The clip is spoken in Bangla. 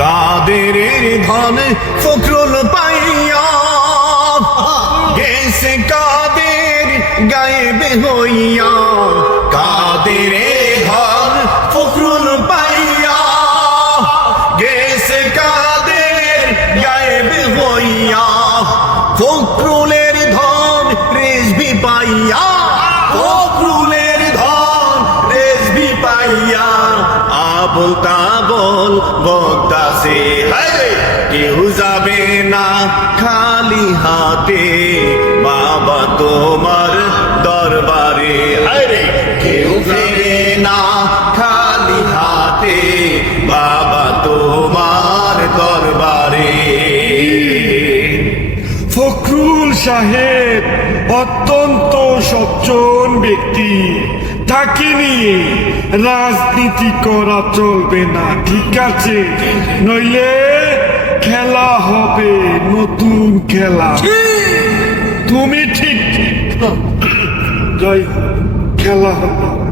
কাদের ধন ফখরুল পাইয়া, গেছে কাদের গায়েবে হইয়া। কাদের ধন ফখরুল পাইয়া, গেছে কাদের গায়েবে হইয়া। ফখরুলের ধন রেজবি পাইয়া ফখরুলের বক্তাসে হায় কেউ যাবে না খালি হাতে। বাবা তোমার দরবারে। কেউ ফেরে না খালি হাতে। বাবা তোমার দরবারে। ফখরুল সাহেব অত্যন্ত সজ্জন ব্যক্তি। তাকে নিয়ে রাজনীতি করা চলবে না ঠিক আছে? নইলে খেলা হবে নতুন খেলা। তুমি ঠিক। জয় খেলা হবে